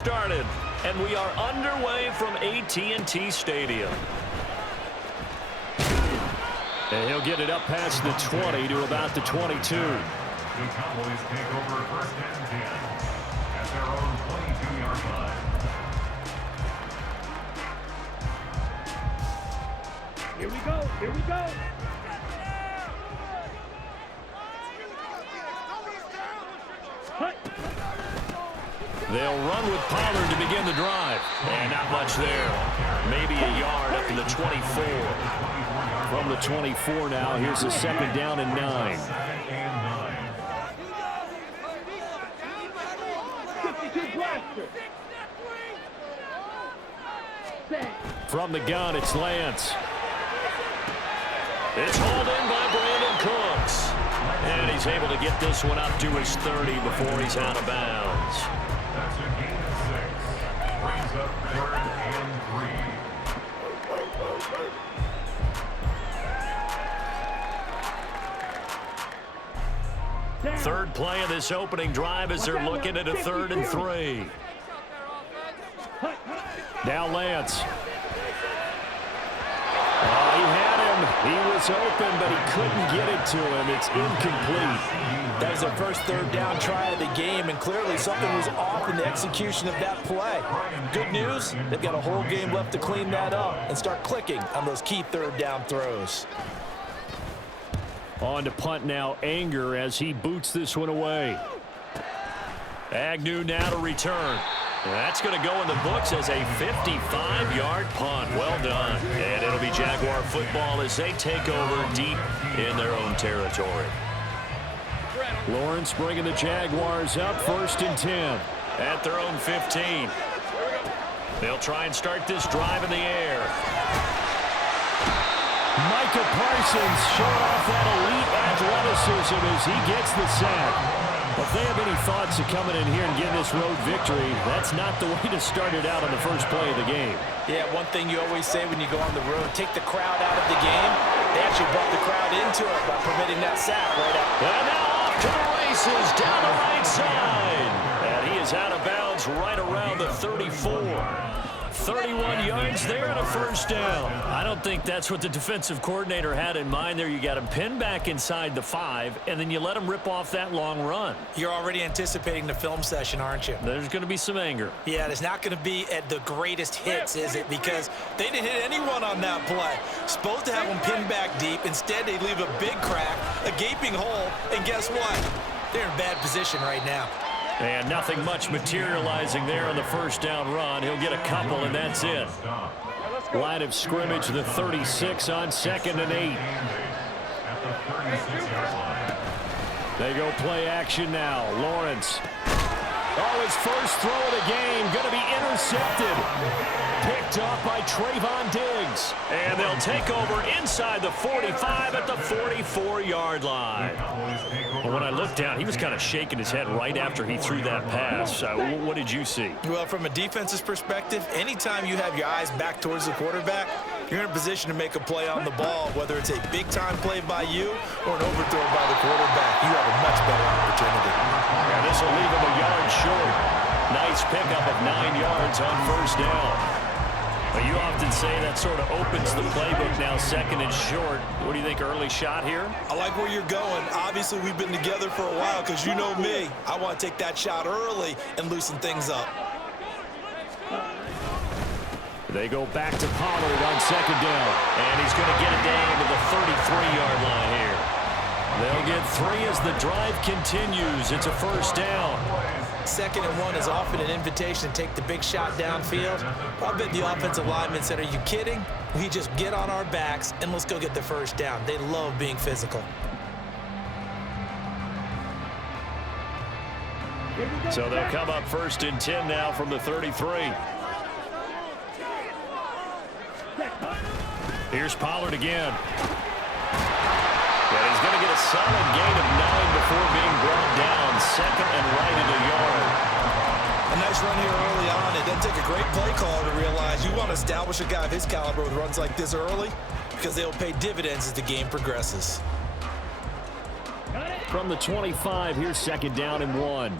Started, and we are underway from AT&T Stadium. And he'll get it up past the 20 to about the 22. The Cowboys take over first and 10 at their own 22-yard line. Here we go. Here we go. They'll run with Pollard to begin the drive. And not much there. Maybe a yard up to the 24. From the 24 now, here's a second down and 9. From the gun, it's Lance. It's hauled in by Brandon Cooks. And he's able to get this one up to his 30 before he's out of bounds. That's a gain of 6. Brings up 3rd and 3. Third play of this opening drive as they're looking at a 3rd and 3. Now Lance. He had him. He was open, but he couldn't get it to him. It's incomplete. That was their first 3rd down try of the game, and clearly something was off in the execution of that play. Good news, they've got a whole game left to clean that up and start clicking on those key 3rd down throws. On to punt now, Anger, as he boots this one away. Agnew now to return. That's going to go in the books as a 55-yard punt. Well done. And it'll be Jaguar football as they take over deep in their own territory. Lawrence bringing the Jaguars up, 1st and 10. At their own 15. They'll try and start this drive in the air. Micah Parsons showing off that elite athleticism as he gets the sack. If they have any thoughts of coming in here and getting this road victory, that's not the way to start it out on the first play of the game. Yeah, one thing you always say when you go on the road, take the crowd out of the game. They actually brought the crowd into it by permitting that sack right out. And now off to the races down the right side. And he is out of bounds right around the 34. 31 yards there and a 1st down. I don't think that's what the defensive coordinator had in mind there. You got him pinned back inside the 5, and then you let him rip off that long run. You're already anticipating the film session, aren't you? There's going to be some anger. Yeah, it's not going to be at the greatest hits, is it? Because they didn't hit anyone on that play. Supposed to have them pinned back deep. Instead, they leave a big crack, a gaping hole, and guess what? They're in bad position right now. And nothing much materializing there on the 1st down run. He'll get a couple, and that's it. Line of scrimmage, the 36 on 2nd and 8. They go play action now. Lawrence. Oh, his first throw of the game going to be intercepted. Picked up by Trayvon Diggs. And they'll take over inside the 45 at the 44-yard line. Well, when I looked down, he was kind of shaking his head right after he threw that pass. What did you see? Well, from a defense's perspective, anytime you have your eyes back towards the quarterback, you're in a position to make a play on the ball, whether it's a big-time play by you or an overthrow by the quarterback. You have a much better opportunity. And this will leave him a yard short. Nice pickup of 9 yards on 1st down. Well, you often say that sort of opens the playbook now, 2nd and short. What do you think, early shot here? I like where you're going. Obviously, we've been together for a while because you know me. I want to take that shot early and loosen things up. They go back to Pollard on 2nd down. And he's going to get it down to the 33-yard line here. They'll get 3 as the drive continues. It's a 1st down. 2nd and 1 is often an invitation to take the big shot downfield. I bet the offensive lineman said, are you kidding? We just get on our backs and let's go get the 1st down. They love being physical. So they'll come up 1st and 10 now from the 33. Here's Pollard again. And he's going to get a solid gain of 9 before being brought down. 2nd and right at a yard. A nice run here early on. It doesn't take a great play call to realize you want to establish a guy of his caliber with runs like this early because they'll pay dividends as the game progresses. From the 25, here's 2nd down and 1.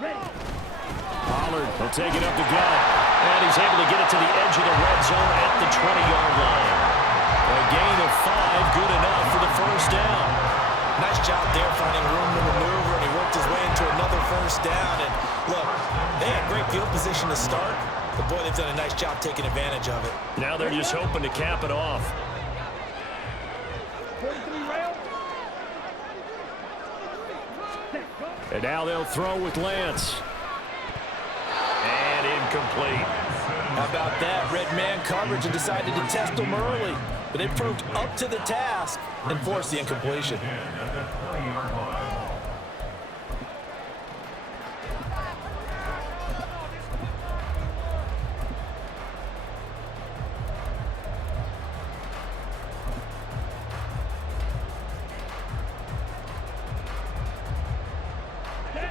Ready. He'll take it up the gut. And he's able to get it to the edge of the red zone at the 20-yard line. A gain of 5, good enough for the first down. Nice job there finding room to maneuver, and he worked his way into another first down. And look, they had great field position to start, but boy, they've done a nice job taking advantage of it. Now they're just hoping to cap it off. 43 rail. And now they'll throw with Lance. And incomplete. How about that? Red man coverage and decided to test them early. But they proved up to the task and forced the incompletion.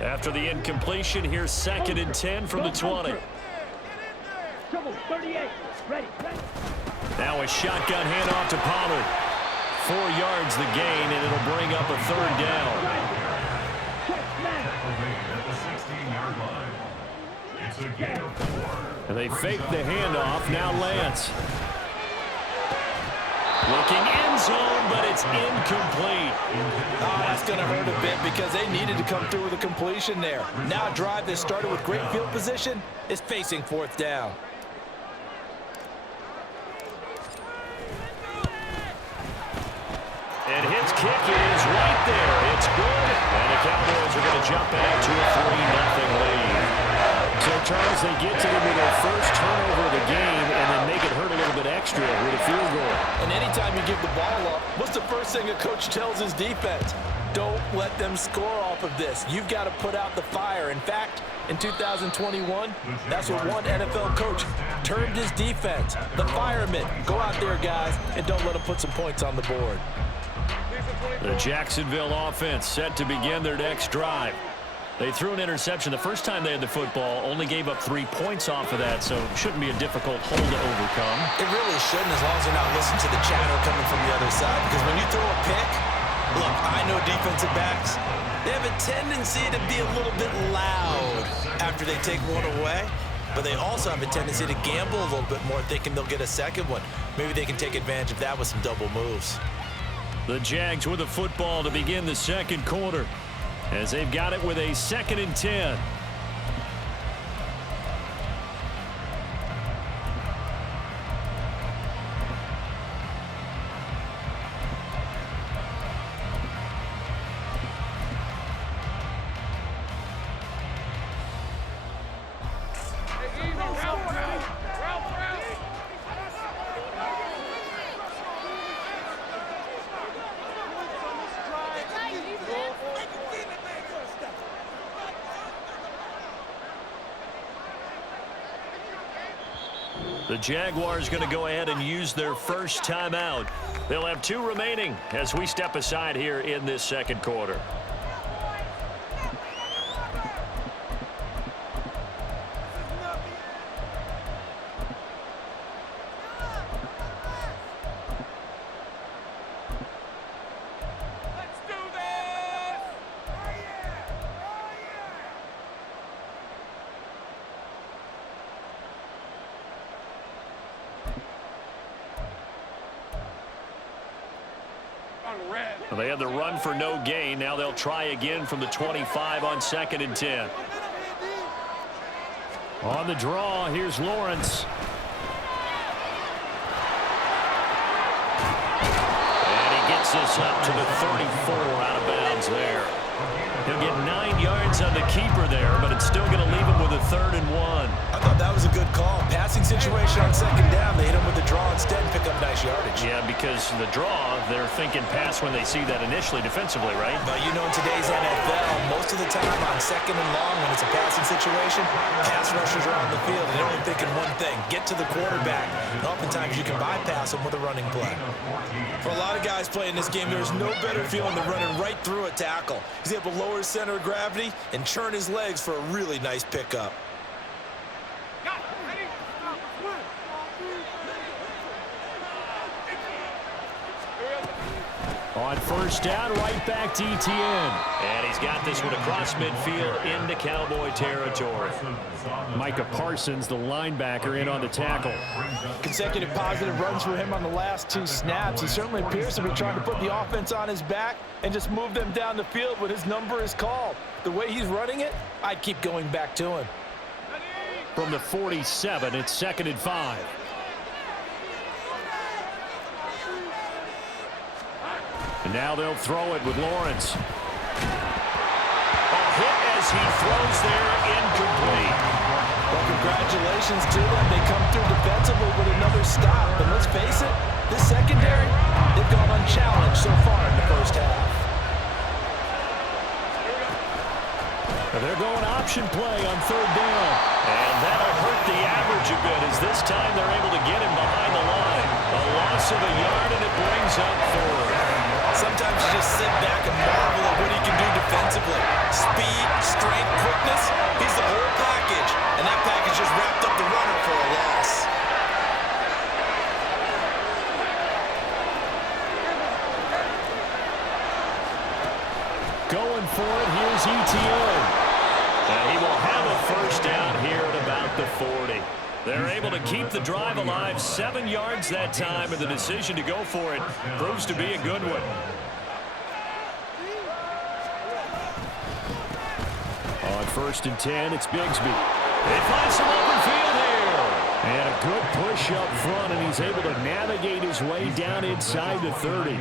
After the incompletion, here's 2nd and 10 from the 20. Trouble, 38. Ready. Now a shotgun handoff to Pollard. 4 yards the gain, and it'll bring up a 3rd down. And they fake the handoff. Now Lance. Looking end zone, but it's incomplete. Oh, that's going to hurt a bit because they needed to come through with a completion there. Now a drive that started with great field position is facing 4th down. And his kick is right there. It's good. And the Cowboys are going to jump out to a 3-0 lead. So, Charles, they get to them with their first turnover of the game and then make it hurt a little bit extra with a field goal. And anytime you give the ball up, what's the first thing a coach tells his defense? Don't let them score off of this. You've got to put out the fire. In fact, in 2021, that's what one NFL coach termed his defense. The firemen. Go out there, guys, and don't let them put some points on the board. The Jacksonville offense set to begin their next drive. They threw an interception the first time they had the football, only gave up 3 points off of that, so it shouldn't be a difficult hole to overcome. It really shouldn't, as long as they're not listening to the chatter coming from the other side, because when you throw a pick, look, I know defensive backs, they have a tendency to be a little bit loud after they take one away, but they also have a tendency to gamble a little bit more, thinking they'll get a second one. Maybe they can take advantage of that with some double moves. The Jags with the football to begin the second quarter, as they've got it with a 2nd and 10. The Jaguars going to go ahead and use their first timeout. They'll have 2 remaining as we step aside here in this second quarter. They had the run for no gain. Now they'll try again from the 25 on 2nd and 10. On the draw, here's Lawrence. And he gets this up to the 34 out of bounds there. He'll get 9 yards on the keeper there, but it's still going to leave him with a 3rd and 1. I thought that was a good call. Passing situation on 2nd down. They hit him with the draw instead and pick up nice yardage. Yeah, because the draw, they're thinking pass when they see that initially defensively, right? But you know, in today's NFL, most of the time on 2nd and long, when it's a passing situation, pass rushers are on the field, and they're only thinking one thing, get to the quarterback. And oftentimes you can bypass them with a running play. For a lot of guys playing this game, there's no better feeling than running right through a tackle. He's able to lower his center of gravity and churn his legs for a really nice pickup. On first down, right back to ETN. And he's got this one across midfield into Cowboy territory. Micah Parsons, the linebacker, in on the tackle. Consecutive positive runs for him on the last 2 snaps. He certainly appears to be trying to put the offense on his back and just move them down the field when his number is called. The way he's running it, I'd keep going back to him. From the 47, it's 2nd and 5. And now they'll throw it with Lawrence. A hit as he throws there, incomplete. Well, congratulations to them. They come through defensively with another stop. But let's face it, this secondary, they've gone unchallenged so far in the first half. They're going option play on 3rd down. And that'll hurt the average a bit as this time they're able to get him behind the line. A loss of a yard, and it brings up 4. Sometimes you just sit back and marvel at what he can do defensively. Speed, strength, quickness, he's the whole package. And that package just wrapped up the runner for a loss. Going for it, here's ETN. And he will have a first down here at about the 40. They're able to keep the drive alive, 7 yards that time, and the decision to go for it proves to be a good one. On 1st and 10, it's Bigsby. They find some open field here. And a good push up front, and he's able to navigate his way down inside the 30.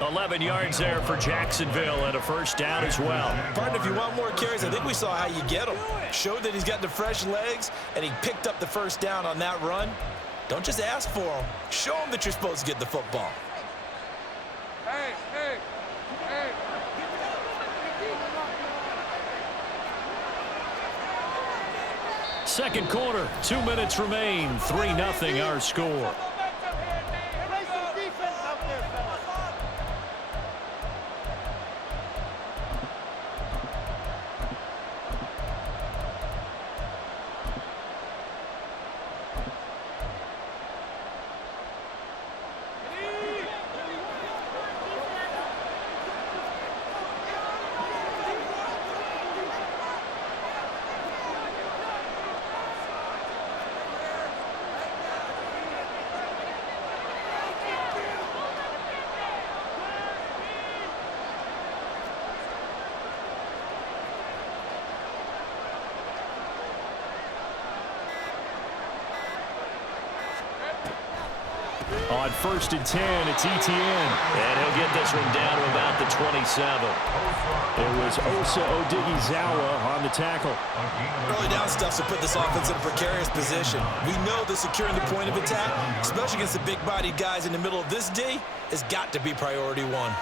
11 yards there for Jacksonville and a first down as well. Partner, if you want more carries, I think we saw how you get them. Showed that he's got the fresh legs, and he picked up the first down on that run. Don't just ask for them. Show them that you're supposed to get the football. Hey. 2nd quarter, 2 minutes remain, 3-0 our score. Play some defense out there, fellas. On 1st and 10, it's ETN. And he'll get this one down to about the 27. It was Osa Odighizuwa on the tackle. Early down stuff to put this offense in a precarious position. We know that securing the point of attack, especially against the big-bodied guys in the middle of this D, has got to be priority 1.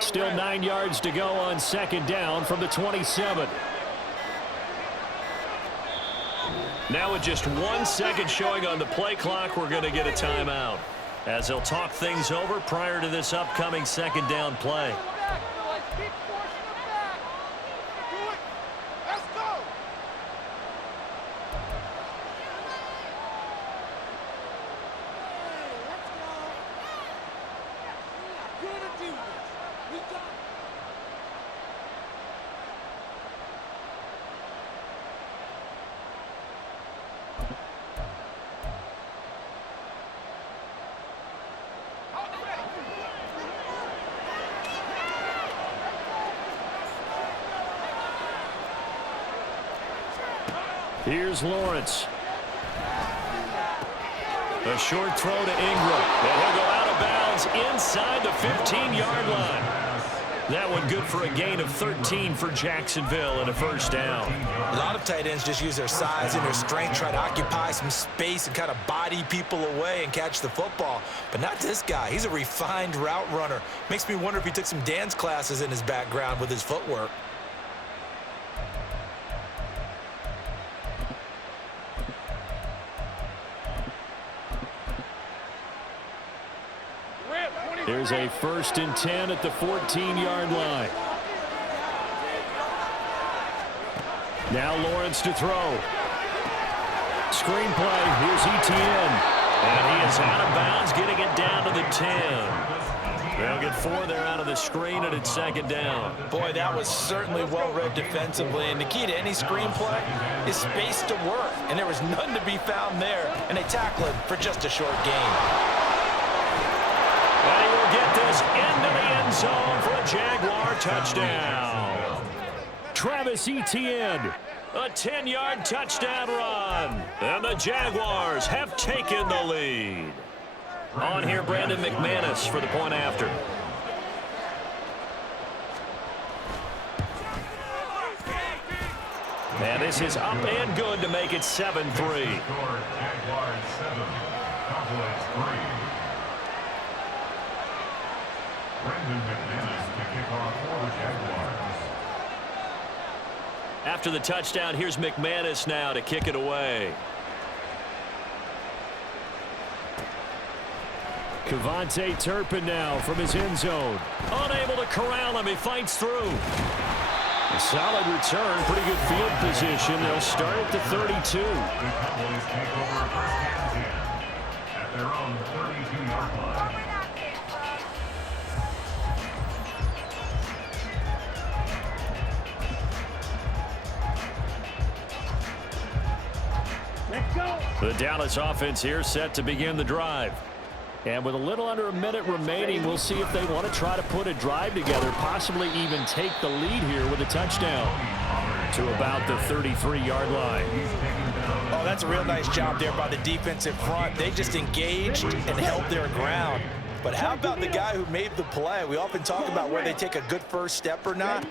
Still 9 yards to go on 2nd down from the 27. Now with just 1 second showing on the play clock, we're going to get a timeout as they'll talk things over prior to this upcoming 2nd down play. Keep forcing them back. Do it. Let's go. We're gonna do this. We got it. Here's Lawrence. A short throw to Ingram. And he'll go out of bounds inside the 15-yard line. That one good for a gain of 13 for Jacksonville and a first down. A lot of tight ends just use their size and their strength, try to occupy some space and kind of body people away and catch the football. But not this guy. He's a refined route runner. Makes me wonder if he took some dance classes in his background with his footwork. Here's a 1st and 10 at the 14-yard line. Now Lawrence to throw. Screenplay. Here's Etienne. And he is out of bounds, getting it down to the 10. They'll get 4 there out of the screen, and it's 2nd down. Boy, that was certainly well-read defensively. And the key to any screenplay is space to work. And there was none to be found there. And they tackle it for just a short gain. And he will get this into the end zone for a Jaguar touchdown. Travis Etienne. A 10-yard touchdown run. And the Jaguars have taken the lead. On here, Brandon McManus for the point after. And this is up and good to make it 7-3. Jaguars 7, Cowboys 3. Brandon McManus to kick off for the Jaguars. After the touchdown, here's McManus now to kick it away. Kevontae Turpin now from his end zone. Unable to corral him. He fights through. A solid return. Pretty good field position. They'll start at the 32. The Cowboys take over 1st and 10 at their own 32-yard line. The Dallas offense here set to begin the drive. And with a little under a minute remaining, we'll see if they want to try to put a drive together, possibly even take the lead here with a touchdown to about the 33-yard line. Oh, that's a real nice job there by the defensive front. They just engaged and held their ground. But how about the guy who made the play? We often talk about where they take a good first step or not.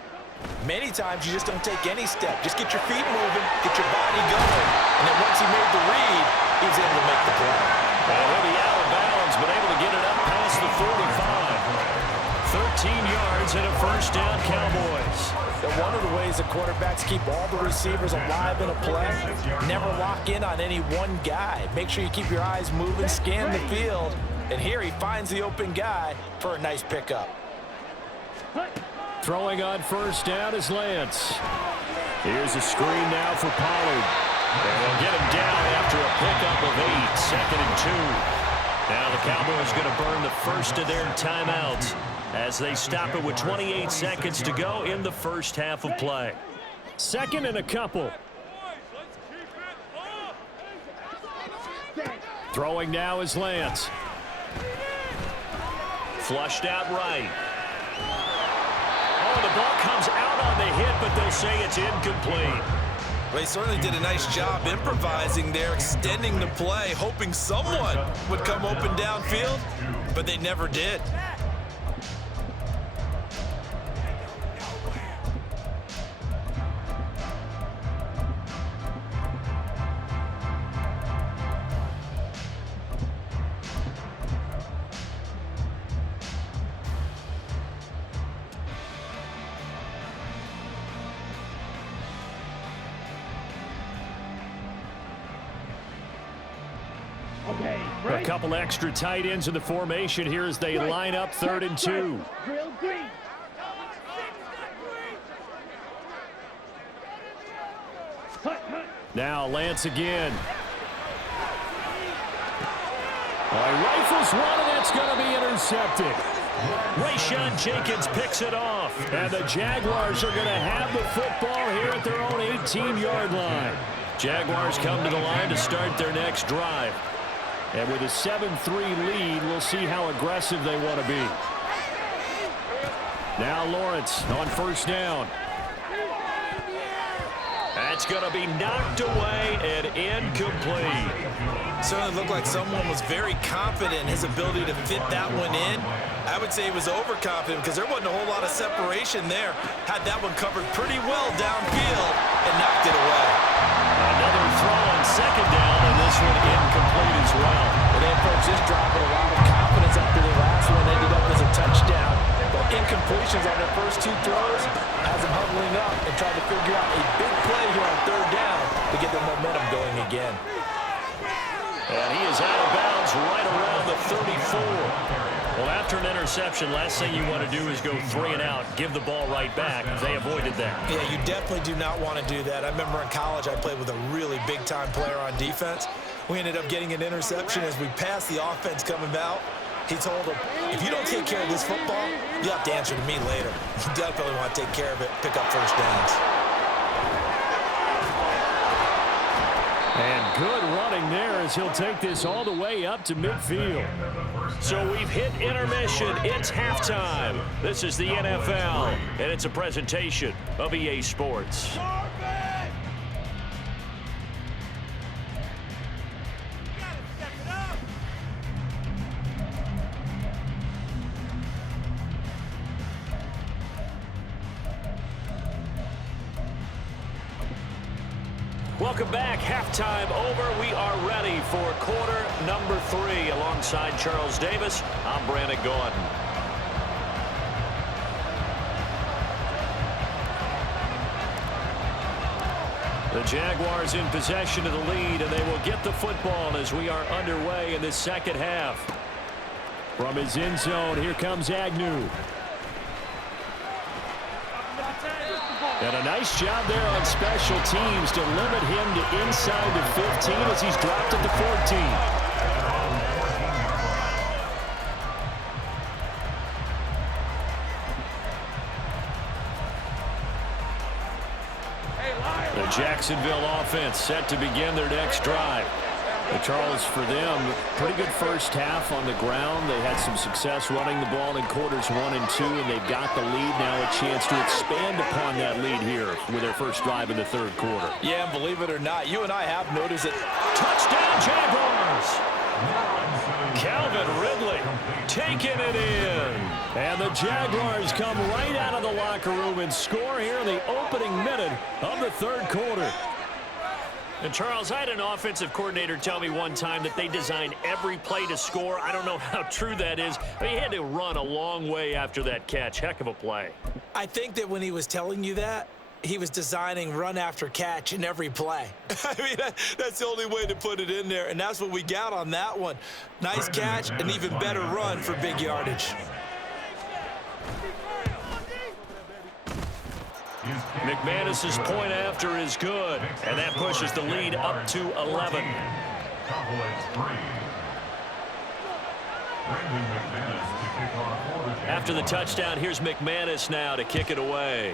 Many times you just don't take any step. Just get your feet moving, get your body going. And then once he made the read, he was able to make the play. Well, he'll be out of bounds, but able to get it up past the 45. 13 yards and a 1st down, Cowboys. And one of the ways the quarterbacks keep all the receivers alive in a play, never lock in on any one guy. Make sure you keep your eyes moving, scan the field. And here he finds the open guy for a nice pickup. Throwing on 1st down is Lance. Here's a screen now for Pollard. And they'll get him down after a pickup of 8, 2nd and 2. Now the Cowboys going to burn the first of their timeouts as they stop it with 28 seconds to go in the first half of play. 2nd and a couple. Throwing now is Lance. Flushed out right. Oh, the ball comes out on the hit, but they'll say it's incomplete. Well, he certainly did a nice job improvising there, extending the play, hoping someone would come open downfield, but they never did. A couple extra tight ends in the formation here as they line up 3rd and 2. Now Lance again. Rifles one, and that's going to be intercepted. Rayshawn Jenkins picks it off. And the Jaguars are going to have the football here at their own 18-yard line. Jaguars come to the line to start their next drive. And with a 7-3 lead, we'll see how aggressive they want to be. Now Lawrence on 1st down. That's going to be knocked away and incomplete. Certainly looked like someone was very confident in his ability to fit that one in. I would say he was overconfident because there wasn't a whole lot of separation there. Had that one covered pretty well downfield and knocked it away. Another throw on 2nd down, and this one incomplete as well. They approached this drive with a lot of confidence after the last one ended up as a touchdown. But incompletions on their first 2 throws has them huddling up and trying to figure out a big play here on 3rd down to get their momentum going again. And he is out of bounds right around the the 34. Well, after an interception, last thing you want to do is go 3 and out, give the ball right back. They avoided that. Yeah, you definitely do not want to do that. I remember in college I played with a really big-time player on defense. We ended up getting an interception as we passed the offense coming out. He told him, if you don't take care of this football, you have to answer to me later. You definitely want to take care of it, pick up first downs. And good running there as he'll take this all the way up to midfield. So we've hit intermission. It's halftime. This is the NFL, and it's a presentation of EA Sports. Welcome back. Halftime over. We are ready for quarter number 3. Alongside Charles Davis, I'm Brandon Gaudin. The Jaguars in possession of the lead, and they will get the football as we are underway in this second half. From his end zone, here comes Agnew. And a nice job there on special teams to limit him to inside the 15 as he's dropped at the 14. The Jacksonville offense set to begin their next drive. Charles, for them, pretty good first half on the ground. They had some success running the ball in quarters 1 and 2, and they've got the lead now, a chance to expand upon that lead here with their first drive in the third quarter. Yeah, and believe it or not, you and I have noticed it. Touchdown, Jaguars! Calvin Ridley taking it in. And the Jaguars come right out of the locker room and score here in the opening minute of the third quarter. And Charles, I had an offensive coordinator tell me one time that they designed every play to score. I don't know how true that is. I mean, he had to run a long way after that catch. Heck of a play. I think that when he was telling you that, he was designing run after catch in every play. I mean, that's the only way to put it in there, and that's what we got on that one. Nice catch, an even better run for big yardage. McManus's point after is good, and that pushes the lead up to 11. After the touchdown, here's McManus now to kick it away.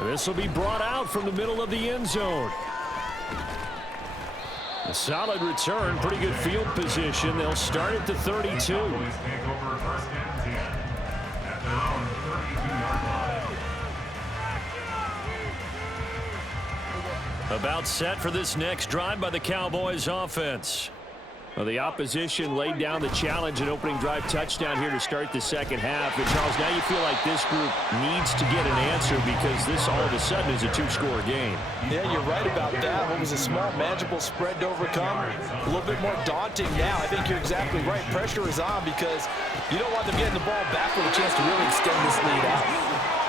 And this will be brought out from the middle of the end zone. A solid return, pretty good field position. They'll start at the 32. About set for this next drive by the Cowboys offense. Well, the opposition laid down the challenge and opening drive touchdown here to start the second half. And Charles, now you feel like this group needs to get an answer because this all of a sudden is a 2-score game. Yeah, you're right about that. What was a small, manageable spread to overcome, a little bit more daunting now. I think you're exactly right. Pressure is on because you don't want them getting the ball back with a chance to really extend this lead out.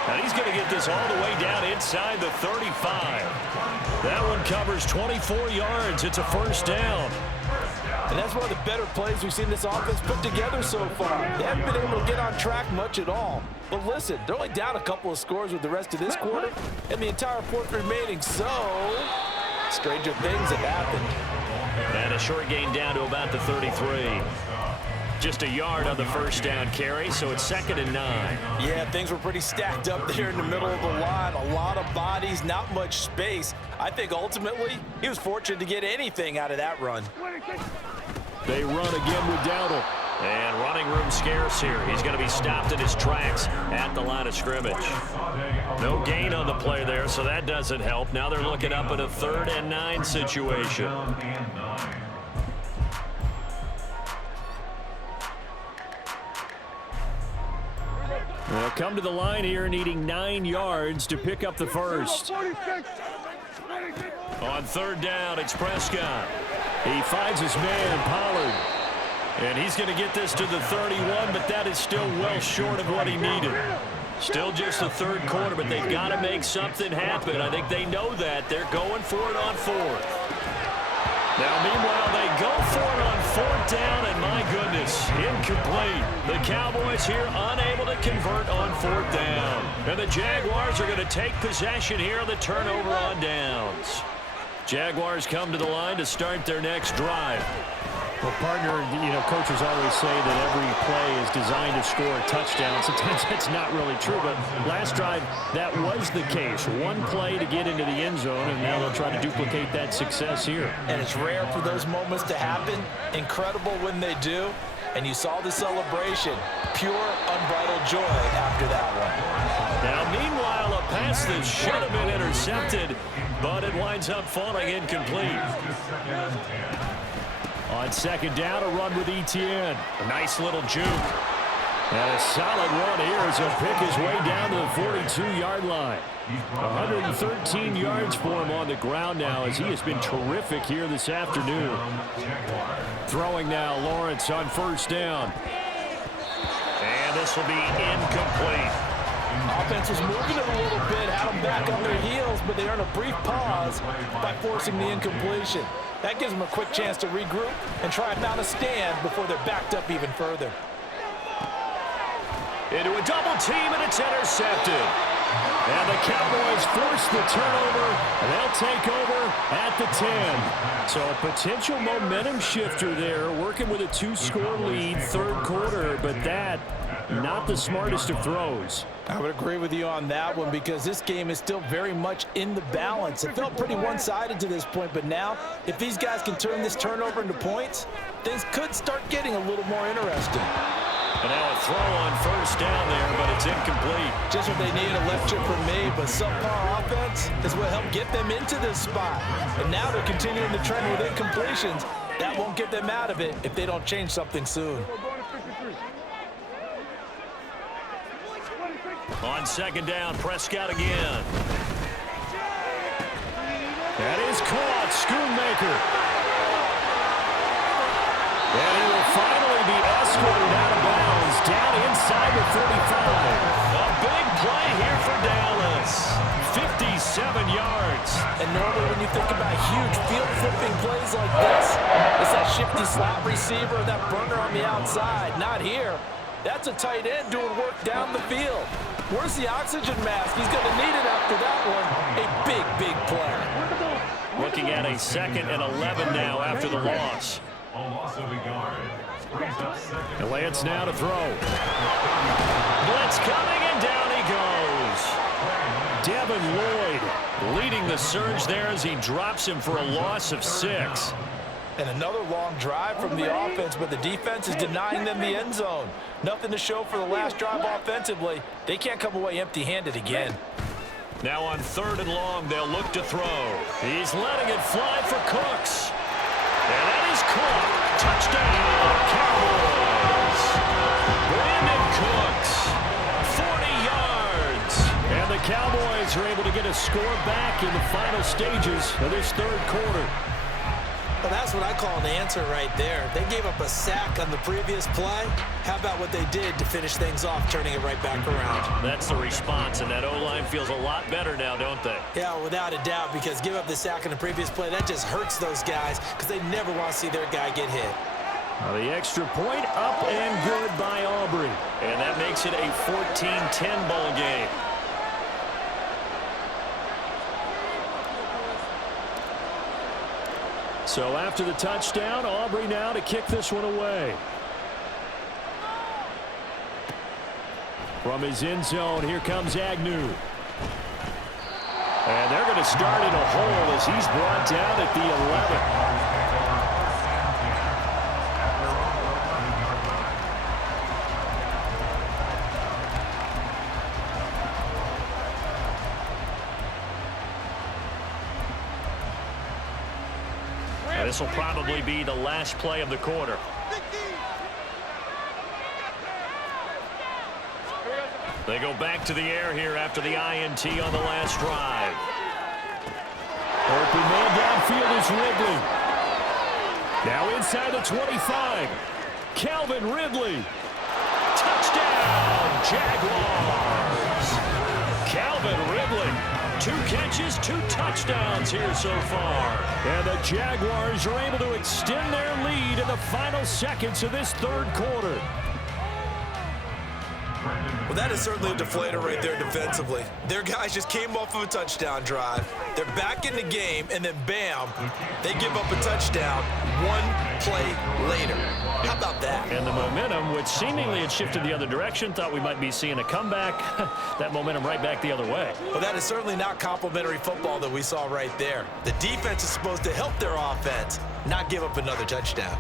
And he's going to get this all the way down inside the 35. That one covers 24 yards. It's a first down. And that's one of the better plays we've seen this offense put together so far. They haven't been able to get on track much at all. But listen, they're only down a couple of scores with the rest of this quarter and the entire fourth remaining. So, stranger things have happened. And a short gain down to about the 33. Just a yard on the first down carry, so it's 2nd and 9. Yeah, things were pretty stacked up there in the middle of the line. A lot of bodies, not much space. I think ultimately he was fortunate to get anything out of that run. They run again with Dowdle. And running room scarce here. He's going to be stopped in his tracks at the line of scrimmage. No gain on the play there, so that doesn't help. Now they're looking up at a 3rd and 9 situation. They'll come to the line here needing 9 yards to pick up the first. On 3rd down, it's Prescott. He finds his man, Pollard. And he's going to get this to the 31, but that is still well short of what he needed. Still just the third quarter, but they've got to make something happen. I think they know that. They're going for it on 4th. Now, meanwhile, they go for it on 4th down, and my goodness, incomplete. The Cowboys here unable to convert on 4th down. And the Jaguars are going to take possession here on the turnover on downs. Jaguars come to the line to start their next drive. Well, partner, coaches always say that every play is designed to score a touchdown. Sometimes that's not really true, but last drive, that was the case. One play to get into the end zone, and now they'll try to duplicate that success here. And it's rare for those moments to happen. Incredible when they do. And you saw the celebration. Pure, unbridled joy after that one. Now, meanwhile, a pass that should have been intercepted, but it winds up falling incomplete. On 2nd down, a run with Etienne. A nice little juke. And a solid run here as he'll pick his way down to the 42-yard line. 113 yards for him on the ground now as he has been terrific here this afternoon. Throwing now, Lawrence on 1st down. And this will be incomplete. Offense was moving it a little bit, had them back on their heels, but they earned a brief pause by forcing the incompletion. That gives them a quick chance to regroup and try and mount a stand before they're backed up even further. Into a double team, and it's intercepted. And the Cowboys force the turnover, and they'll take over at the 10. So a potential momentum shifter there, working with a 2-score lead, 3rd quarter, but that, not the smartest of throws. I would agree with you on that one because this game is still very much in the balance. It felt pretty one-sided to this point, but now, if these guys can turn this turnover into points, things could start getting a little more interesting. And now a throw on 1st down there, but it's incomplete. Just what they need, a lecture from me, but subpar offense is what helped get them into this spot. And now they're continuing the trend with incompletions. That won't get them out of it if they don't change something soon. On 2nd down, Prescott again. That is caught, Schoonmaker. And he will finally be escorted out of bounds, down inside the 35. A big play here for Dallas. 57 yards. And normally when you think about huge field-flipping plays like this, it's that shifty slot receiver, that burner on the outside. Not here. That's a tight end doing work down the field. Where's the oxygen mask? He's going to need it after that one. A big, big play. Looking at a 2nd and 11 now after the loss. A loss of a yard. Brings up 2nd. And Lance now to throw. Blitz coming, and down he goes. Devin Lloyd leading the surge there as he drops him for a loss of 6. And another long drive from the offense, but the defense is denying them the end zone. Nothing to show for the last drive offensively. They can't come away empty-handed again. Now on 3rd and long, they'll look to throw. He's letting it fly for Cooks. And that is caught. Touchdown, Cowboys. Brandon Cooks, 40 yards. And the Cowboys are able to get a score back in the final stages of this 3rd quarter. Well, that's what I call an answer right there. They gave up a sack on the previous play. How about what they did to finish things off, turning it right back around? That's the response, and that O-line feels a lot better now, don't they? Yeah, without a doubt, because give up the sack on the previous play, that just hurts those guys because they never want to see their guy get hit. Now the extra point up and good by Aubrey. And that makes it a 14-10 ball game. So after the touchdown, Aubrey now to kick this one away. From his end zone, here comes Agnew. And they're going to start in a hole as he's brought down at the 11. This will probably be the last play of the quarter. They go back to the air here after the INT on the last drive. Open man downfield is Ridley. Now inside the 25. Calvin Ridley. Touchdown, Jaguars. Calvin Ridley, 2 catches, 2 touchdowns here so far. And the Jaguars are able to extend their lead in the final seconds of this third quarter. Well, that is certainly a deflator right there defensively. Their guys just came off of a touchdown drive. They're back in the game, and then bam, they give up a touchdown 1 play later. How about that? And the momentum, which seemingly had shifted the other direction, thought we might be seeing a comeback. That momentum right back the other way. Well, that is certainly not complimentary football that we saw right there. The defense is supposed to help their offense, not give up another touchdown.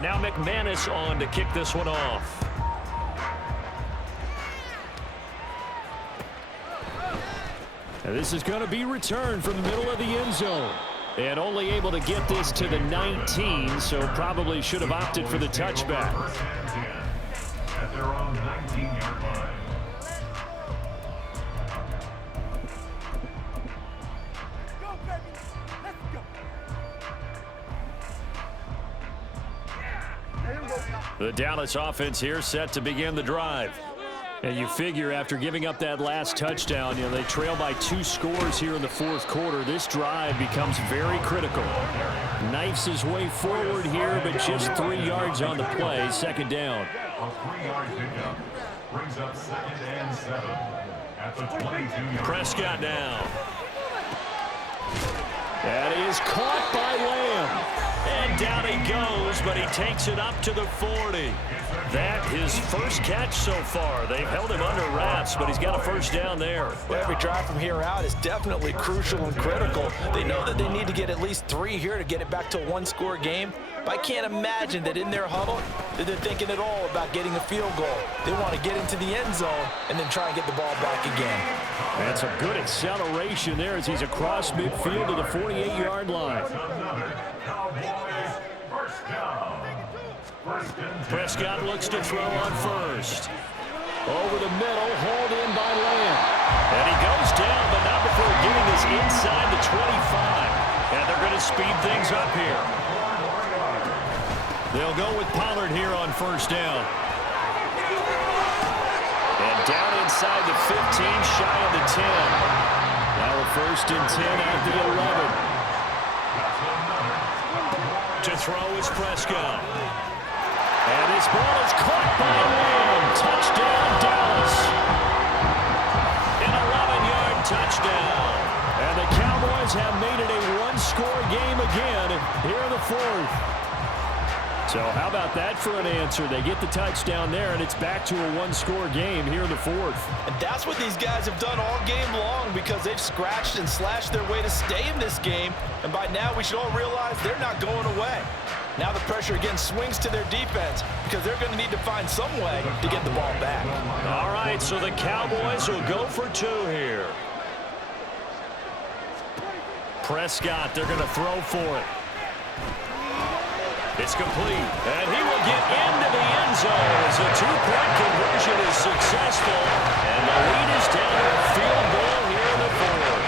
Now McManus on to kick this one off. And this is going to be returned from the middle of the end zone. And only able to get this to the 19, so probably should have opted for the touchback. At their own 19-yard line. Go, baby. Let's go. There we go. The Dallas offense here set to begin the drive. And you figure after giving up that last touchdown, they trail by 2 scores here in the fourth quarter. This drive becomes very critical. Knifes his way forward here, but just 3 yards on the play. Second down. A 3-yard pickup brings up 2nd and 7 at the 22-yard. Prescott now. That is caught by Lamb. And down he goes, but he takes it up to the 40. That his first catch so far. They've held him under wraps, but he's got a first down there. Well, every drive from here out is definitely crucial and critical. They know that they need to get at least 3 here to get it back to a 1-score game. But I can't imagine that in their huddle that they're thinking at all about getting a field goal. They want to get into the end zone and then try and get the ball back again. That's a good acceleration there as he's across midfield to the 48-yard line. First down. Prescott looks to throw on first. Over the middle, hauled in by Lamb. And he goes down, but not before getting this inside the 25. And they're going to speed things up here. They'll go with Pollard here on first down. And down inside the 15, shy of the 10. Now a 1st and 10 at the 11. To throw is Prescott. And this ball is caught by Lamb. Touchdown, Dallas. An 11-yard touchdown. And the Cowboys have made it a 1-score game again here in the 4th. So how about that for an answer? They get the touchdown there, and it's back to a 1-score game here in the 4th. And that's what these guys have done all game long because they've scratched and slashed their way to stay in this game. And by now, we should all realize they're not going away. Now the pressure again swings to their defense because they're going to need to find some way to get the ball back. All right, so the Cowboys will go for 2 here. Prescott, they're going to throw for it. It's complete, and he will get into the end zone as a 2-point conversion is successful, and the lead is down to a field goal here in the 4th.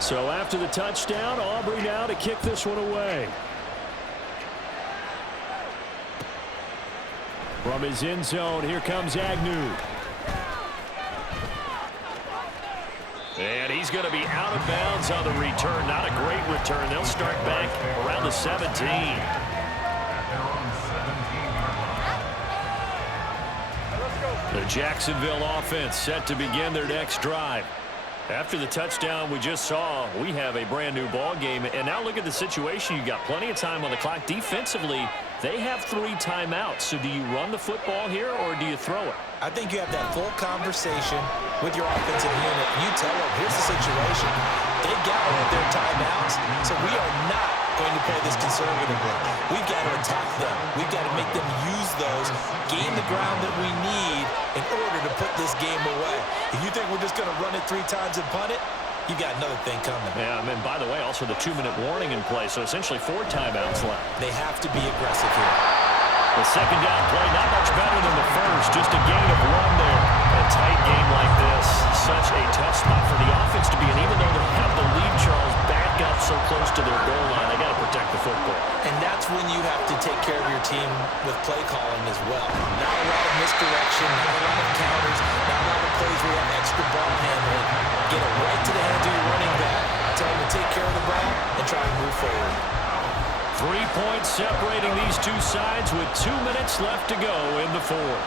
So after the touchdown, Aubrey now to kick this one away. From his end zone, here comes Agnew. And he's going to be out of bounds on the return. Not a great return. They'll start back around the 17. The Jacksonville offense set to begin their next drive. After the touchdown we just saw, we have a brand new ball game. And now look at the situation. You've got plenty of time on the clock. Defensively, they have 3 timeouts. So do you run the football here or do you throw it? I think you have that full conversation with your offensive unit. You tell them, here's the situation. They've got all of their timeouts, so we are not going to play this conservatively. We've got to attack them. We've got to make them use those, gain the ground that we need in order to put this game away. If you think we're just going to run it 3 times and punt it, you got another thing coming. Yeah, and by the way, also the 2-minute warning in play, so essentially 4 timeouts left. They have to be aggressive here. The second down play, not much better than the first, just a gain of 1 there. A tight game like this, such a tough spot for the offense to be in. Even though they have the lead, Charles, back up so close to their goal line, they got to protect the football. And that's when you have to take care of your team with play calling as well. Not a lot of misdirection, not a lot of counters, not a lot of plays where you have extra ball handling. Get it right to the hands of your running back, tell him to take care of the ball, and try and move forward. 3 points separating these two sides with 2 minutes left to go in the fourth.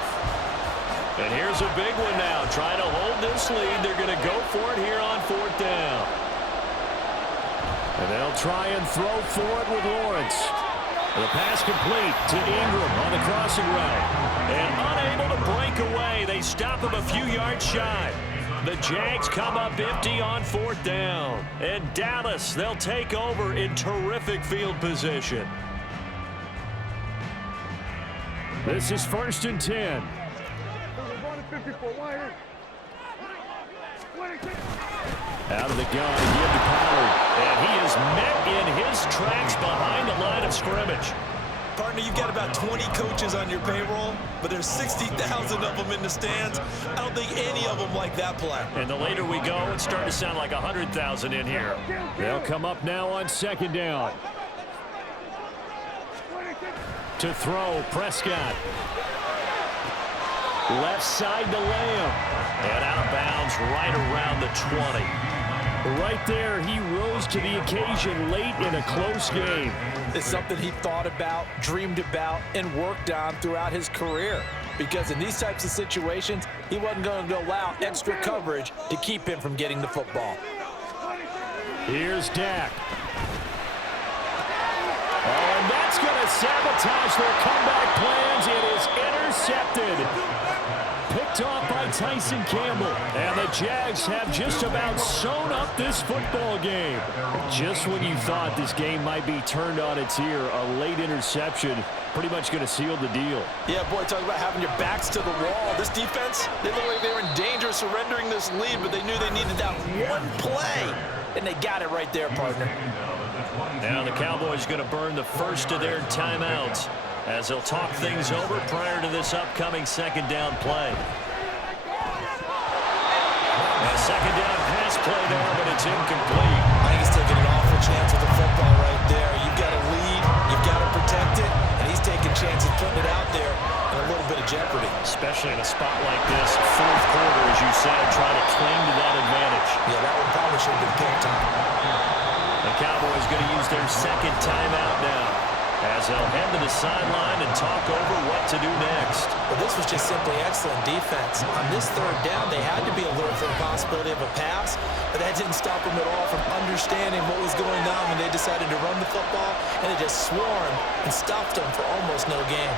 And here's a big one now. Trying to hold this lead. They're going to go for it here on 4th down. And they'll try and throw for it with Lawrence. The pass complete to Ingram on the crossing route. And unable to break away. They stop him a few yards shy. The Jags come up empty on 4th down. And Dallas, they'll take over in terrific field position. This is 1st and 10. Out of the gun, give to Pollard. And he is met in his tracks behind the line of scrimmage. Partner, you've got about 20 coaches on your payroll, but there's 60,000 of them in the stands. I don't think any of them like that play. And the later we go, it's starting to sound like 100,000 in here. They'll come up now on 2nd down. To throw, Prescott. Left side to Lamb. And out of bounds right around the 20. Right there, he rose to the occasion late in a close game. It's something he thought about, dreamed about, and worked on throughout his career. Because in these types of situations, he wasn't going to allow extra coverage to keep him from getting the football. Here's Dak. Oh, and that's going to sabotage their comeback plans. It is intercepted. Picked off by Tyson Campbell. And the Jags have just about sewn up this football game. Just when you thought this game might be turned on its ear, a late interception pretty much going to seal the deal. Yeah, boy, talk about having your backs to the wall. This defense, they look like they were in danger of surrendering this lead, but they knew they needed that one play. And they got it right there, partner. Now the Cowboys going to burn the first of their timeouts as they'll talk things over prior to this upcoming 2nd down play. A 2nd down pass play there, but it's incomplete. I think he's taking an awful chance with the football right there. You've got to lead, you've got to protect it, and he's taking chances putting it out there in a little bit of jeopardy. Especially in a spot like this, 4th quarter, as you said, try to cling to that advantage. Yeah, that one probably should have been pick time. The Cowboys going to use their 2nd timeout now as they'll head to the sideline and talk over what to do next. Well, this was just simply excellent defense. On this 3rd down, they had to be alert for the possibility of a pass, but that didn't stop them at all from understanding what was going on when they decided to run the football, and they just swarmed and stopped them for almost no gain.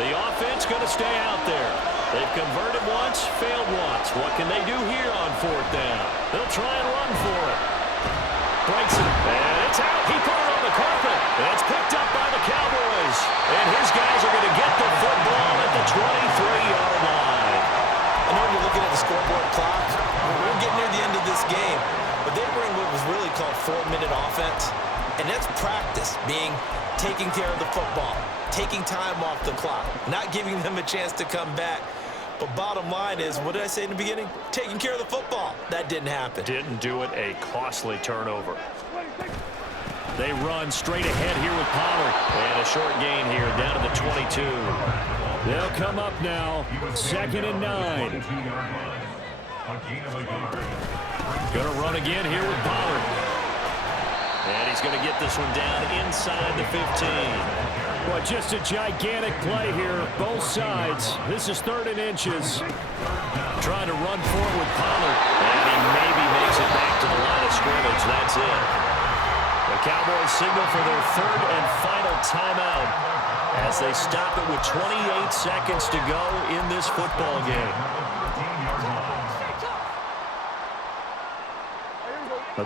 The offense going to stay out there. They've converted once, failed once. What can they do here on 4th down? They'll try and run for it. Breaks it, and it's out. He put it on the carpet. It's picked up by the Cowboys. And his guys are going to get the football at the 23-yard line. I know you're looking at the scoreboard clock. We're getting near the end of this game, but they bring what was really called 4-minute offense, and that's practice, being taking care of the football, taking time off the clock, not giving them a chance to come back. But bottom line is, what did I say in the beginning? Taking care of the football. That didn't happen. Didn't do it. A costly turnover. They run straight ahead here with Pollard. And a short gain here down to the 22. They'll come up now. 2nd and 9. Going to run again here with Pollard. And he's going to get this one down inside the 15. Well, just a gigantic play here, both sides. This is 3rd and inches. Trying to run forward with Pollard. And he maybe makes it back to the line of scrimmage. That's it. The Cowboys signal for their 3rd and final timeout as they stop it with 28 seconds to go in this football game.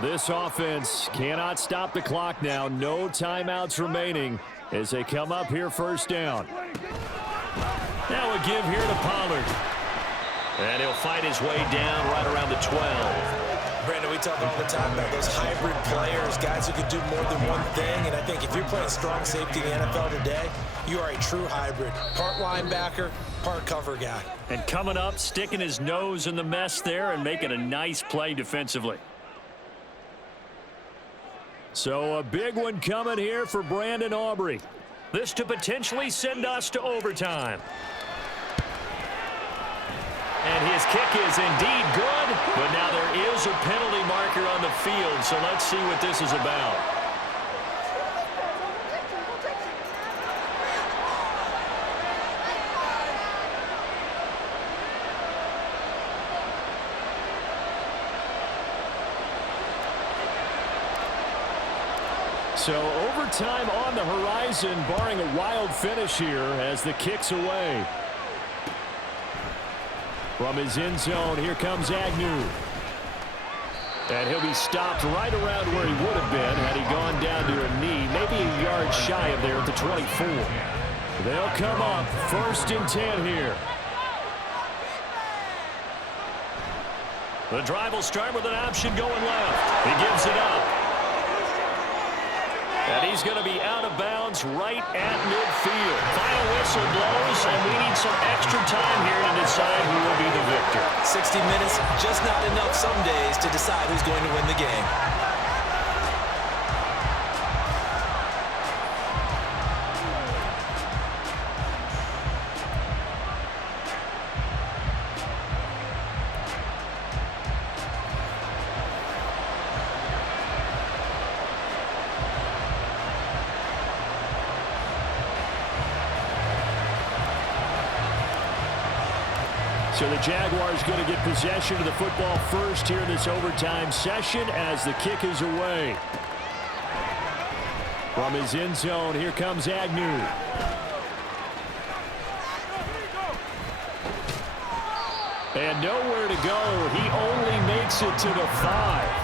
This offense cannot stop the clock now. No timeouts remaining as they come up here 1st down. Now a give here to Pollard. And he'll fight his way down right around the 12. Brandon, we talk all the time about those hybrid players, guys who can do more than one thing, and I think if you're playing strong safety in the NFL today, you are a true hybrid. Part linebacker, part cover guy. And coming up, sticking his nose in the mess there and making a nice play defensively. So a big one coming here for Brandon Aubrey. This to potentially send us to overtime. And his kick is indeed good, but now there is a penalty marker on the field, so let's see what this is about. So overtime on the horizon, barring a wild finish here as the kick's away. From his end zone, here comes Agnew. And he'll be stopped right around where he would have been had he gone down to a knee, maybe a yard shy of there at the 24. They'll come up 1st and 10 here. The drive will start with an option going left. He gives it up. And he's going to be out of bounds right at midfield. Final whistle blows, and we need some extra time here to decide who will be the victor. 60 minutes, just not enough some days to decide who's going to win the game. So the Jaguars going to get possession of the football first here in this overtime session as the kick is away. From his end zone, here comes Agnew. And nowhere to go. He only makes it to the 5.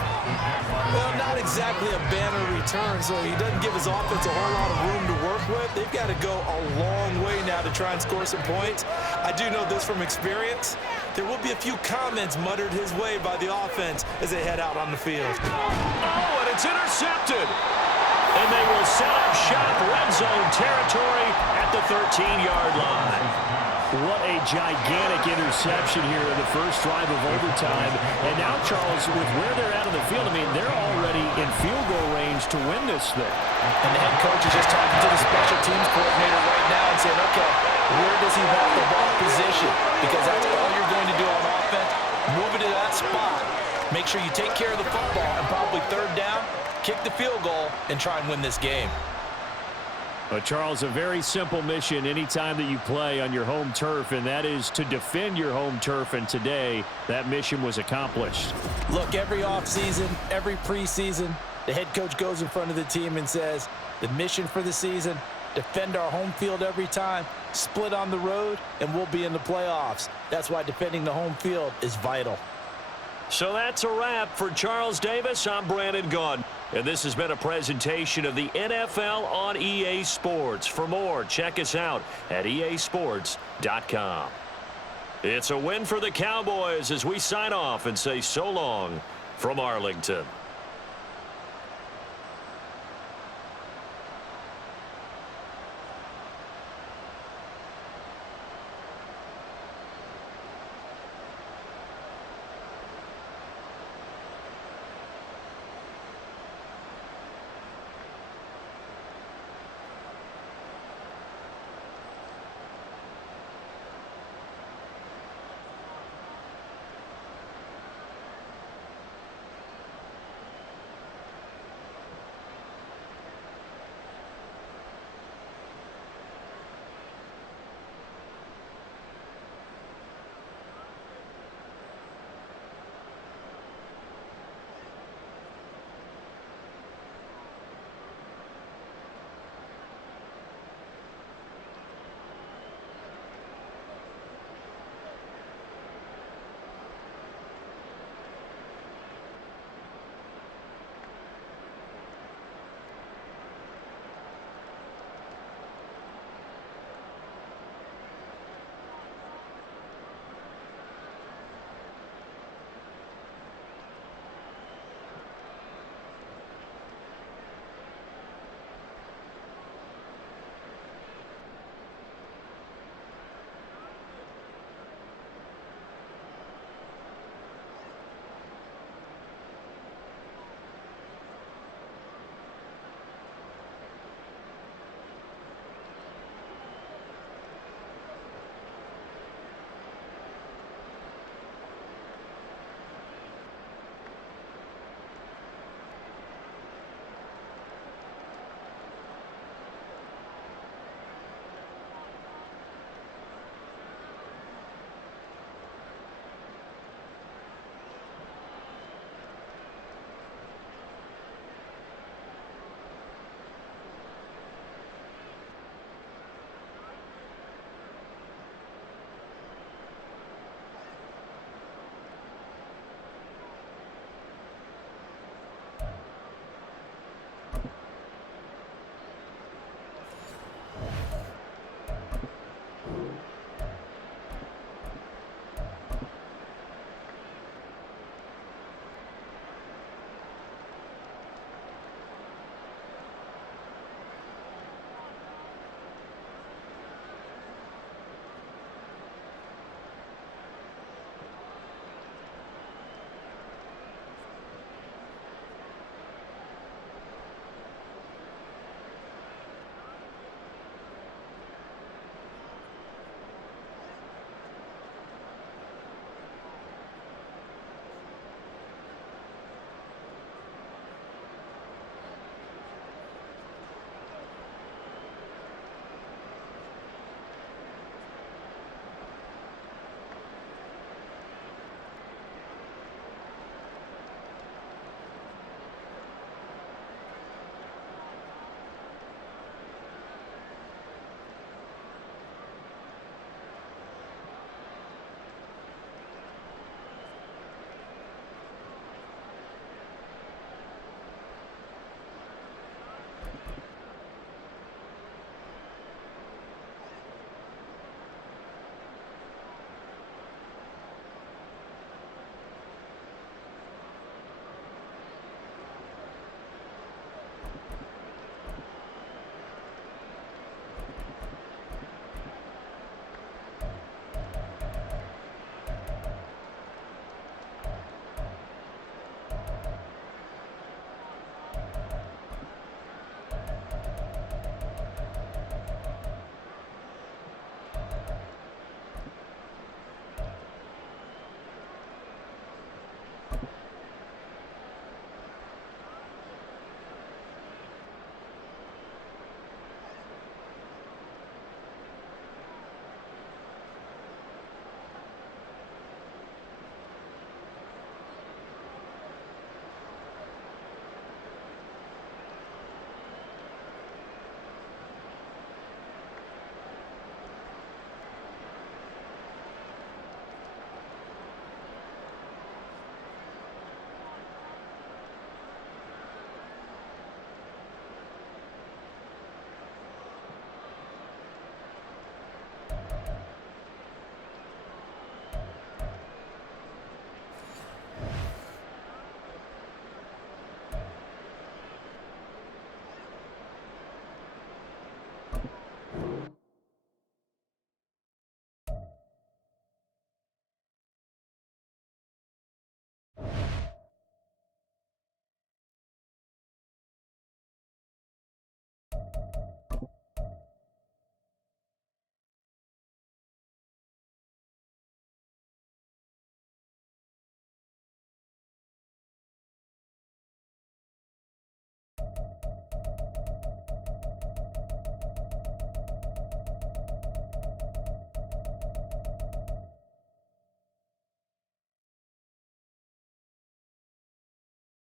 Well, not exactly a banner return, so he doesn't give his offense a whole lot of room to work with. They've got to go a long way now to try and score some points. I do know this from experience. There will be a few comments muttered his way by the offense as they head out on the field. Oh, and it's intercepted. And they will set up shop, red zone territory at the 13-yard line. What a gigantic interception here in the first drive of overtime. And now, Charles, with where they're at on the field, I mean, they're already in field goal range to win this thing. And the head coach is just talking to the special teams coordinator right now and saying, okay, where does he want the ball positioned? Because that's all you're going to do on offense. Move it to that spot. Make sure you take care of the football and probably 3rd down, kick the field goal, and try and win this game. But, Charles, a very simple mission anytime that you play on your home turf, and that is to defend your home turf, and today that mission was accomplished. Look, every offseason, every preseason, the head coach goes in front of the team and says, the mission for the season, defend our home field every time, split on the road, and we'll be in the playoffs. That's why defending the home field is vital. So that's a wrap for Charles Davis. I'm Brandon Gaudin. And this has been a presentation of the NFL on EA Sports. For more, check us out at easports.com. It's a win for the Cowboys as we sign off and say so long from Arlington.